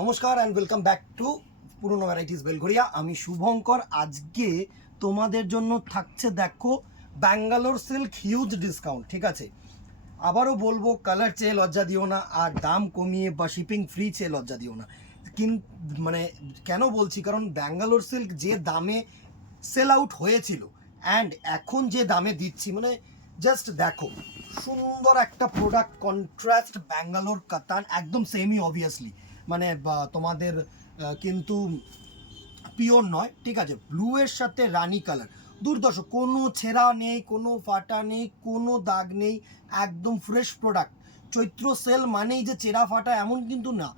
নমস্কার and welcome back to পুরনো varieties Belgharia. আমি শুভঙ্কর। আজকে তোমাদের জন্য থাকছে দেখো ব্যাঙ্গালোর সিল্ক হিউজ ডিসকাউন্ট। ঠিক আছে, আবারও বলবো, কালার চেয়ে লজ্জা দিও না, আর দাম কমিয়ে বা শিপিং ফ্রি চেয়ে লজ্জা দিও না। মানে কেন বলছি, কারণ ব্যাঙ্গালোর সিল্ক যে দামে সেল আউট হয়েছিল অ্যান্ড এখন যে দামে দিচ্ছি, মানে জাস্ট দেখো, সুন্দর একটা প্রোডাক্ট, কন্ট্রাস্ট ব্যাঙ্গালোর কাতান, একদম সেমি অবভিয়াসলি, মানে তোমাদের কিন্তু পিওর নয়। ঠিক আছে, ব্লু এর সাথে রানি কালার, দুর্দর্শ, কোনো ছেঁড়া নেই, কোনো ফাটা নেই, কোনো দাগ নেই, একদম ফ্রেশ প্রোডাক্ট। চৈত্র সেল মানেই যে চেরা ফাটা এমন কিন্তু না।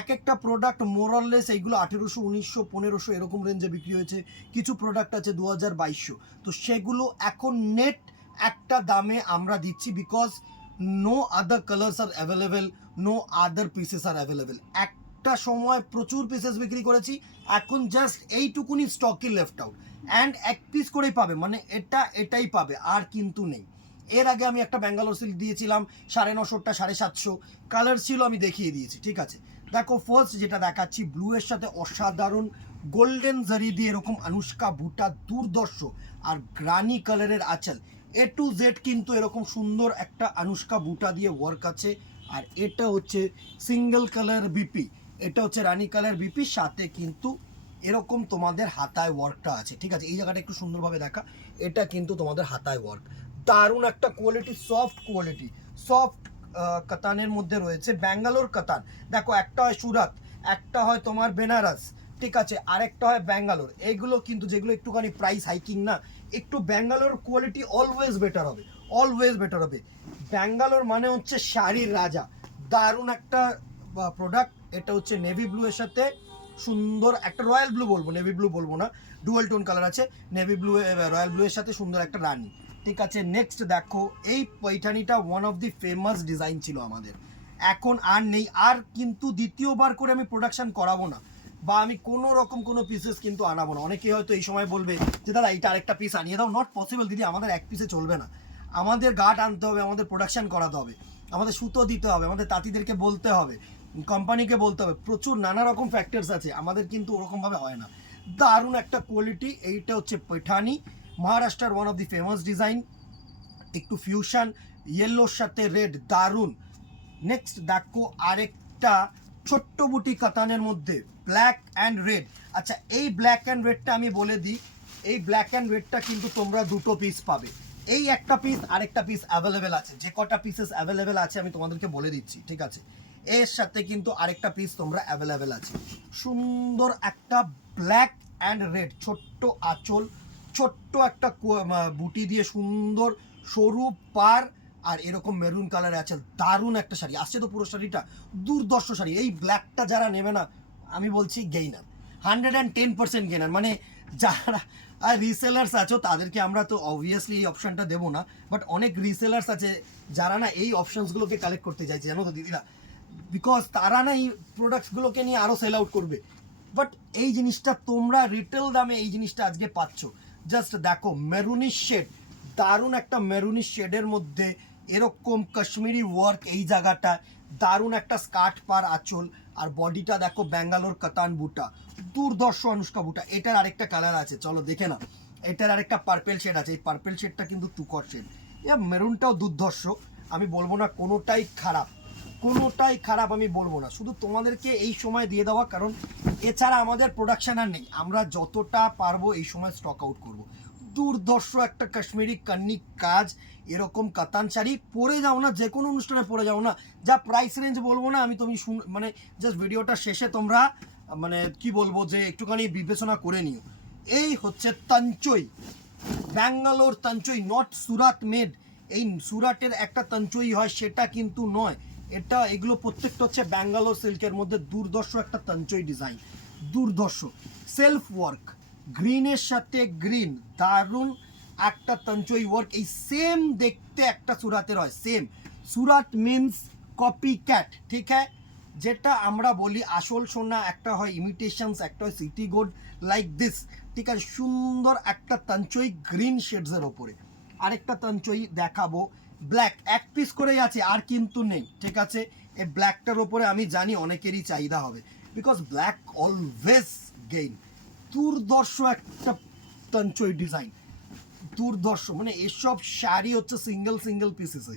এক একটা প্রোডাক্ট মোরাললেস এইগুলো 1800, 1900, 1500 এরকম রেঞ্জে বিক্রি হয়েছে। কিছু প্রোডাক্ট আছে 2000, 2200। তো সেগুলো এখন নেট একটা দামে আমরা দিচ্ছি, because no other colours are available, no other pieces are available. একটা সময় প্রচুর পিসেস বিক্রি করেছি, এখন জাস্ট এইটুকুনি স্টকই লেফট আউট, অ্যান্ড এক পিস করেই পাবে, মানে এটাই পাবে, আর কিন্তু নেই। এর আগে আমি একটা ব্যাঙ্গালোর সিল্ক দিয়েছিলাম 950, 750 কালার ছিল, আমি দেখিয়ে দিয়েছি। ঠিক আছে, দেখো ফার্স্ট যেটা দেখাচ্ছি, ব্লু এর সাথে অসাধারণ গোল্ডেন জারি দিয়ে এরকম অনুষ্কা বুটা, দুর্দর্শ, আর গ্রানি কালারের আঁচল, এ টু জেড কিন্তু এরকম সুন্দর একটা অনুষ্কা বুটা দিয়ে ওয়ার্ক আছে। আর এটা হচ্ছে সিঙ্গেল কালার বিপি, এটা হচ্ছে রানি কালার বিপি, সাথে কিন্তু এরকম তোমাদের হাতায় ওয়ার্কটা আছে। ঠিক আছে, এই জায়গাটা একটু সুন্দরভাবে দেখা, এটা কিন্তু তোমাদের হাতায় ওয়ার্ক, দারুণ একটা কোয়ালিটি, সফট কোয়ালিটি, সফট কাতানের মধ্যে রয়েছে ব্যাঙ্গালোর কাতান। দেখো, একটা হয় সুরাত, একটা হয় তোমার বেনারস, ঠিক আছে, আরেকটা হয় ব্যাঙ্গালোর। এইগুলো কিন্তু যেগুলো একটুখানি প্রাইস হাইকিং না, একটু ব্যাঙ্গালোর কোয়ালিটি অলওয়েজ বেটার হবে, অলওয়েজ বেটার হবে। ব্যাঙ্গালোর মানে হচ্ছে শাড়ির রাজা, দারুণ একটা প্রোডাক্ট। এটা হচ্ছে নেভি ব্লু এর সাথে সুন্দর একটা রয়্যাল ব্লু, বলবো নেভি ব্লু বলবো না, ডুয়াল টোন কালার আছে, নেভি ব্লু, রয়্যাল ব্লু এর সাথে সুন্দর একটা রানী। ঠিক আছে, নেক্সট দেখো, এই পৈঠানিটা one of the famous design ছিল আমাদের, এখন আর নেই। আর কিন্তু দ্বিতীয়বার করে আমি প্রোডাকশন করাবো না, বা আমি কোনো রকম কোনো পিসেস কিন্তু আনাবো না। অনেকে হয়তো এই সময় বলবে যে দাদা এইটা আরেকটা পিস আনিয়ে দাও, নট পসিবল দিদি, আমাদের এক পিসে চলবে না। আমাদের গার্ড আনতে হবে, আমাদের প্রোডাকশন করাতে হবে, আমাদের সুতো দিতে হবে, আমাদের তাঁতিদেরকে বলতে হবে, কোম্পানিকে বলতে হবে, প্রচুর নানা রকম ফ্যাক্টরস আছে, আমাদের কিন্তু ওরকমভাবে হয় না। দারুণ একটা কোয়ালিটি। এইটা হচ্ছে পৈঠানি, মহারাষ্ট্রের one of the famous design, একটু ফিউশন, ইয়েলোর সাথে রেড, দারুণ। নেক্সট দেখো আরেকটা ছোট্ট বুটি কাতানের মধ্যে ব্ল্যাক অ্যান্ড রেড। আচ্ছা, এই ব্ল্যাক অ্যান্ড রেডটা আমি বলে দিই, এই ব্ল্যাক অ্যান্ড রেডটা কিন্তু তোমরা দুটো পিস পাবে। এই একটা পিস, আরেকটা পিস অ্যাভেলেবেল আছে, যে কটা পিসেস অ্যাভেলেবেল আছে আমি তোমাদেরকে বলে দিচ্ছি। ঠিক আছে, এর সাথে কিন্তু আরেকটা পিস তোমরা অ্যাভেলেবেল আছে। সুন্দর একটা ব্ল্যাক অ্যান্ড রেড, ছোট্ট আঁচল, ছোট্ট একটা বুটি দিয়ে সুন্দর সরু পার, আর এরকম মেরুন কালারে আছে, দারুণ একটা শাড়ি আসছে তো, পুরো শাড়িটা দুর্দর্শ শাড়ি। এই ব্ল্যাকটা যারা নেবে না, আমি বলছি গেইনার, 110% গেইনার। মানে যারা রিসেলার্স আছো তাদেরকে আমরা তো অবভিয়াসলি এই অপশানটা দেবো না, বাট অনেক রিসেলার্স আছে যারা না এই অপশানসগুলোকে কালেক্ট করতে চাইছে, জানো তো দিদিরা, বিকজ তারা না এই প্রোডাক্টসগুলোকে নিয়ে আরও সেল আউট করবে। বাট এই জিনিসটা তোমরা রিটেল দামে এই জিনিসটা আজকে পাচ্ছ। জাস্ট দেখো, মেরুনিশ শেড, দারুণ একটা মেরুনিশ শেডের মধ্যে এরকম কাশ্মীরি ওয়ার্ক এই জায়গাটা, দারুণ একটা স্কার্ট পার আঁচল, আর বডিটা দেখো ব্যাঙ্গালোর কাতান বুটা, দুর্দর্শ অনুষ্কা বুটা। এটার আরেকটা কালার আছে, চলো দেখে না, এটার আরেকটা পার্পেল শেড আছে, এই পার্পেল শেডটা কিন্তু তুকর শেড। মেরুনটাও দুর্ধর্ষ, আমি বলবো না কোনোটাই খারাপ, কোনোটাই খারাপ আমি বলবো না, শুধু তোমাদেরকে এই সময় দিয়ে দেওয়া, কারণ এছাড়া আমাদের প্রোডাকশন আর নেই, আমরা যতটা পারবো এই সময় স্টক আউট করব। দুর্ধর্ষ একটা কাশ্মীরি কান্নিক কাজ, এরকম কাতান শাড়ি পরে যাও না, যে কোনো অনুষ্ঠানে পরে যাও না, যা প্রাইস রেঞ্জ বলবো না আমি, তুমি মানে জাস্ট ভিডিওটা শেষে তোমরা মানে কি বলবো যে একটুখানি বিবেচনা করে নিও। এই হচ্ছে তাঞ্চই, ব্যাঙ্গালোর তাঞ্চই, নট সুরাত মেড। এই সুরাটের একটা তাঞ্চই হয় সেটা কিন্তু নয়, এটা এগুলো প্রত্যেকটা হচ্ছে ব্যাঙ্গালোর সিল্কের মধ্যে দুর্দর্শ একটা তাঞ্চই ডিজাইন, দুর্দর্শ সেলফ ওয়ার্ক, গ্রিনের সাথে গ্রিন, দারুণ একটা তাঞ্চই ওয়ার্ক। এই সেম দেখতে একটা সুরাতের হয়, same. Surat means copy cat, ঠিক হ্যাঁ, যেটা আমরা বলি আসল সোনা, একটা হয় ইমিটেশনস, একটা হয় সিটি গোল্ড, লাইক দিস। ঠিক আছে, সুন্দর একটা তাঞ্চই গ্রিন শেডসের ওপরে। আরেকটা তাঞ্চই দেখাবো, ব্ল্যাক, এক পিস করেই আছে আর কিন্তু নেই। ঠিক আছে, এই ব্ল্যাকটার ওপরে আমি জানি অনেকেরই চাহিদা হবে, বিকজ ব্ল্যাক অলওয়েজ গেইন। দুর্দর্শ একটা তঞ্চই ডিজাইন, দুর্দর্শ, মানে এসব শাড়ি হচ্ছে সিঙ্গেল পিসেসে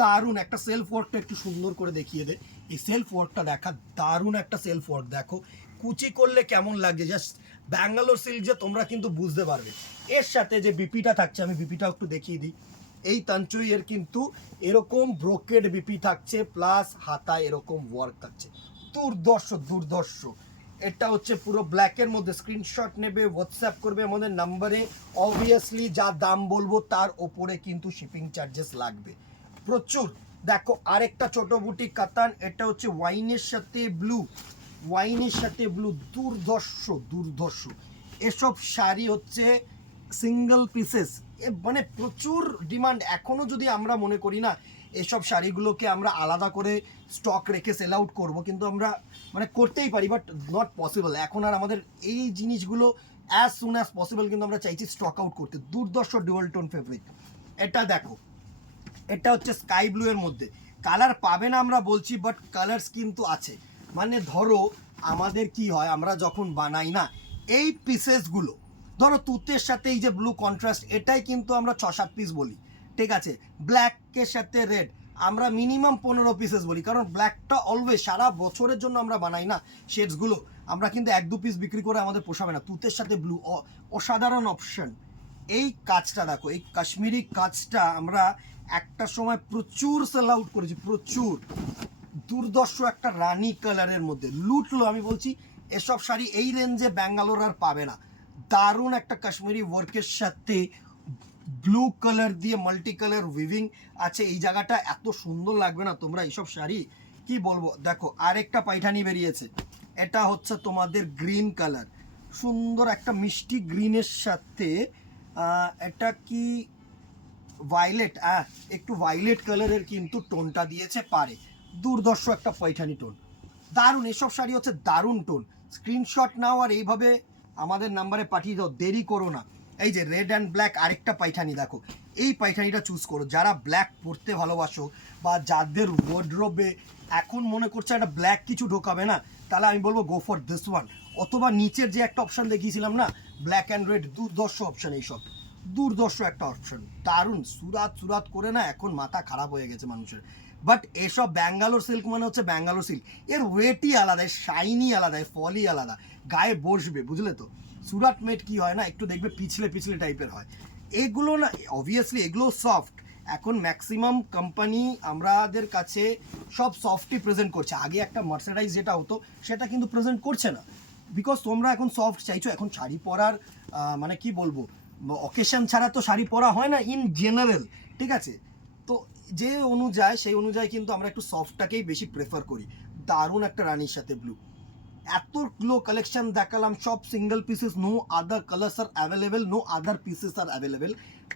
দারুণ। একটা সেলফ ওয়ার্কটা একটু সুন্দর করে দেখিয়ে দে, এই সেলফ ওয়ার্কটা দেখা, দারুণ একটা সেলফ ওয়ার্ক। দেখো কুচি করলে কেমন লাগছে, জাস্ট ব্যাঙ্গালোর সিল্ক যে তোমরা কিন্তু বুঝতে পারবে। এর সাথে যে বিপিটা থাকছে, আমি বিপিটাও একটু দেখিয়ে দিই। এই তাঞ্চই এর কিন্তু এরকম ব্রোকেড বিপি থাকছে, প্লাস হাতায় এরকম ওয়ার্ক থাকছে, দুর্দর্শ। এটা হচ্ছে পুরো ব্ল্যাকের মধ্যে। স্ক্রিনশট নেবে, হোয়াটসঅ্যাপ করবে আমাদের নাম্বারে। অবভিয়াসলি যা দাম বলবো তার ওপরে কিন্তু শিপিং চার্জেস লাগবে প্রচুর। দেখো আরেকটা ছোট বুটি কাতান, এটা হচ্ছে ওয়াইনের সাথে ব্লু, দুর্দর্শ। এসব শাড়ি হচ্ছে সিঙ্গেল পিসেস, মানে প্রচুর ডিমান্ড। এখনো যদি আমরা মনে করি না এসব শাড়িগুলোকে আমরা আলাদা করে স্টক রেখে সেল আউট করবো, কিন্তু আমরা মানে করতেই পারি, বাট নট পসিবল এখন। আর আমাদের এই জিনিসগুলো অ্যাজ সুন অ্যাজ পসিবল কিন্তু আমরা চাইছি স্টক আউট করতে। দুর্দর্শ ডুয়াল টোন ফেব্রিক। এটা দেখো, এটা হচ্ছে স্কাই ব্লু এর মধ্যে। কালার পাবে না আমরা বলছি, বাট কালার্স কিন্তু আছে। মানে ধরো আমাদের কি হয়, আমরা যখন বানাই না এই পিসেসগুলো, ধরো তুতের সাথে এই যে ব্লু কন্ট্রাস্ট, এটাই কিন্তু আমরা 6-7 পিস বলি, ঠিক আছে। ব্ল্যাকের সাথে রেড আমরা মিনিমাম 15 পিসেস বলি, কারণ ব্ল্যাকটা অলওয়েজ সারা বছরের জন্য আমরা বানাই না শেডসগুলো, আমরা কিন্তু 1-2 পিস বিক্রি করে আমাদের পোষাবে না। তুতের সাথে ব্লু অসাধারণ অপশন। এই কাজটা দেখো, এই কাশ্মীরি কাজটা আমরা একটা সময় প্রচুর সেল আউট করেছি, প্রচুর। দুর্দর্শ একটা রানী কালারের মধ্যে লুটলো, আমি বলছি এসব শাড়ি এই রেঞ্জে ব্যাঙ্গালোর আর পাবে না। দারুণ একটা কাশ্মীরি ওয়ার্কের সাথে ব্লু কালার দিয়ে মাল্টি কালার উইভিং আছে। এই জায়গাটা এত সুন্দর লাগবে না তোমরা এইসব শাড়ি, কি বলবো। দেখো আরেকটা পাইঠানি বেরিয়েছে, এটা হচ্ছে তোমাদের গ্রিন কালার, সুন্দর একটা মিষ্টি গ্রিনের সাথে এটা কি ভায়োলেট, একটু ভায়োলেট কালারের কিন্তু টোনটা দিয়েছে পারে। দুর্দর্শ একটা পয়ঠানি টোন, দারুণ। এসব শাড়ি হচ্ছে দারুণ টোন। স্ক্রিনশট নাও আর এইভাবে আমাদের নাম্বারে পাঠিয়ে দাও, দেরি করো না। এই যে রেড অ্যান্ড ব্ল্যাক আরেকটা পাইঠানি দেখো, এই পাইঠানিটা চুজ করো যারা ব্ল্যাক পরতে ভালোবাসো, বা যাদের ওয়ার্ড্রোবে এখন মনে করছে একটা ব্ল্যাক কিছু ঢোকাবে না, তাহলে আমি বলবো গো ফর দিস ওয়ান। অথবা নিচের যে একটা অপশান দেখিয়েছিলাম না, ব্ল্যাক অ্যান্ড রেড, দুর্দর্শ অপশান। এইসব দুর্দর্শ একটা অপশন, দারুণ। সুরাত করে না এখন মাথা খারাপ হয়ে গেছে মানুষের। বাট এসব ব্যাঙ্গালোর সিল্ক মানে হচ্ছে ব্যাঙ্গালোর সিল্ক, এর ওয়েটই আলাদা, শাইনি আলাদা, ফলই আলাদা, গায়ে বসবে, বুঝলে তো। সুরাট মেট কি হয় না, একটু দেখবে পিছলে টাইপের হয় এগুলো না। অবভিয়াসলি এগুলো সফট, এখন ম্যাক্সিমাম কোম্পানি আমাদের কাছে সব সফটই প্রেজেন্ট করছে। আগে একটা মার্সেরাইজ যেটা হতো সেটা কিন্তু প্রেজেন্ট করছে না, বিকজ তোমরা এখন সফট চাইছো। এখন শাড়ি পরার মানে কি বলবো, অকেশন ছাড়া তো শাড়ি পরা হয় না ইন জেনারেল, ঠিক আছে। তো যে অনুযায়ী সেই অনুযায়ী কিন্তু আমরা একটু সফটটাকেই বেশি প্রেফার করি। দারুণ একটা রানীর সাথে ব্লু, এতগুলো কালেকশন দেখালাম, সব single pieces, no other colours are available, no other pieces are available.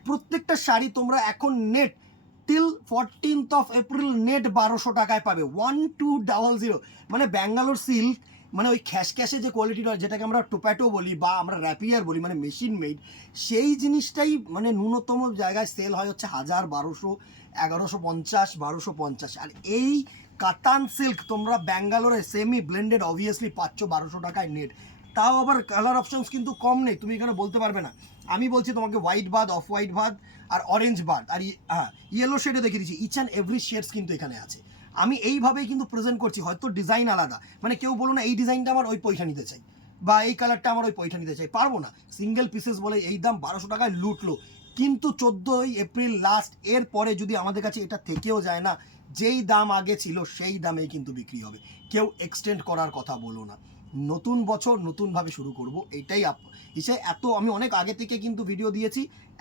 প্রত্যেকটা শাড়ি তোমরা এখন net till 14th April net 1200 টাকায় পাবে, 1200। মানে ব্যাঙ্গালোর সিল্ক মানে ওই খ্যাসে যে কোয়ালিটিটা, যেটাকে আমরা টোপ্যাটো বলি বা আমরা র্যাপিয়ার বলি, মানে মেশিন মেড, সেই জিনিসটাই মানে ন্যূনতম জায়গায় সেল হয় হচ্ছে 1000, 1200, 1150, 1250। আর এই কাতান সিল্ক তোমরা ব্যাঙ্গালোরে সেমি ব্লেন্ডেড অবভিয়াসলি পাচ্ছ 1200 টাকায় নেট। তাও আবার কালার অপশনস কিন্তু কম নেই, তুমি এখানে বলতে পারবে না। আমি বলছি তোমাকে হোয়াইট বাদ, অফ হোয়াইট বাদ, আর অরেঞ্জ বাদ, আর ইয়েলো শেডে দেখিয়ে দিচ্ছি, ইচ অ্যান্ড এভরি শেডস কিন্তু এখানে আছে। আমি এইভাবেই কিন্তু প্রেজেন্ট করছি, হয়তো ডিজাইন আলাদা, মানে কেউ বলো না এই ডিজাইনটা আমার ওই পয়সা নিতে চাই, বা এই কালারটা আমার ওই পয়সা নিতে চাই, পারবো না। সিঙ্গেল পিসেস বলে এই দাম 1200 টাকায় লুটলো, কিন্তু 14ই এপ্রিল লাস্ট, এর পরে যদি আমাদের কাছে এটা থেকেও যায় না, যেই দাম আগে ছিল সেই দামেই কিন্তু বিক্রি হবে। কেউ এক্সটেন্ড করার কথা বলো না। নতুন বছর নতুনভাবে শুরু করব, এইটাই এসে এত আমি অনেক আগে থেকে কিন্তু ভিডিও দিয়েছি,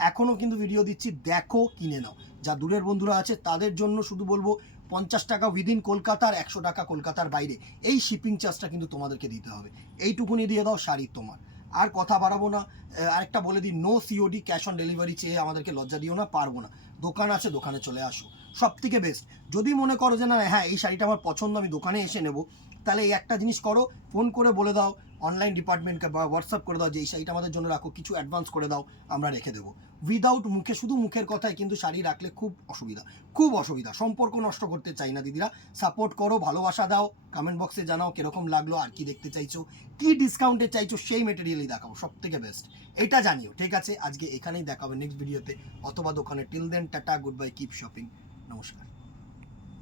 এখনও কিন্তু ভিডিও দিচ্ছি, দেখো কিনে নাও। যা দূরের বন্ধুরা আছে তাদের জন্য শুধু বলবো 50 টাকা উইদিন কলকাতার, 100 টাকা কলকাতার বাইরে, এই শিপিং চার্জটা কিন্তু তোমাদেরকে দিতে হবে। এইটুকুনি দিয়ে দাও, শাড়ি তোমার। আর কথা বাড়াবো না, আরেকটা বলে দিই, no COD, cash on delivery চেয়ে আমাদেরকে লজ্জা দিও না, পারবো না। দোকান আছে, দোকানে চলে আসো, সব থেকে বেস্ট। যদি মনে করো যে না হ্যাঁ এই শাড়িটা আমার পছন্দ, আমি দোকানে এসে নেবো, তাহলে এই একটা জিনিস করো, ফোন করে বলে দাও অনলাইন ডিপার্টমেন্টকে বা হোয়াটসঅ্যাপ করে দাও যে এই শাড়িটা আমাদের জন্য রাখো, কিছু অ্যাডভান্স করে দাও, আমরা রেখে দেবো। উইদাউট মুখে, শুধু মুখের কথায় কিন্তু শাড়ি রাখলে খুব অসুবিধা, খুব অসুবিধা। সম্পর্ক নষ্ট করতে চাই না দিদিরা, সাপোর্ট করো, ভালোবাসা দাও, কমেন্ট বক্সে জানাও কিরকম লাগলো, আর কি দেখতে চাইছো, কি ডিসকাউন্টে চাইছো, সেই মেটেরিয়ালই দেখাবো, সব থেকে বেস্ট এটা জানিও। ঠিক আছে, আজকে এখানেই দেখাবে নেক্সট ভিডিওতে অথবা দোকানে। Till then tata, good bye, keep shopping, নমস্কার।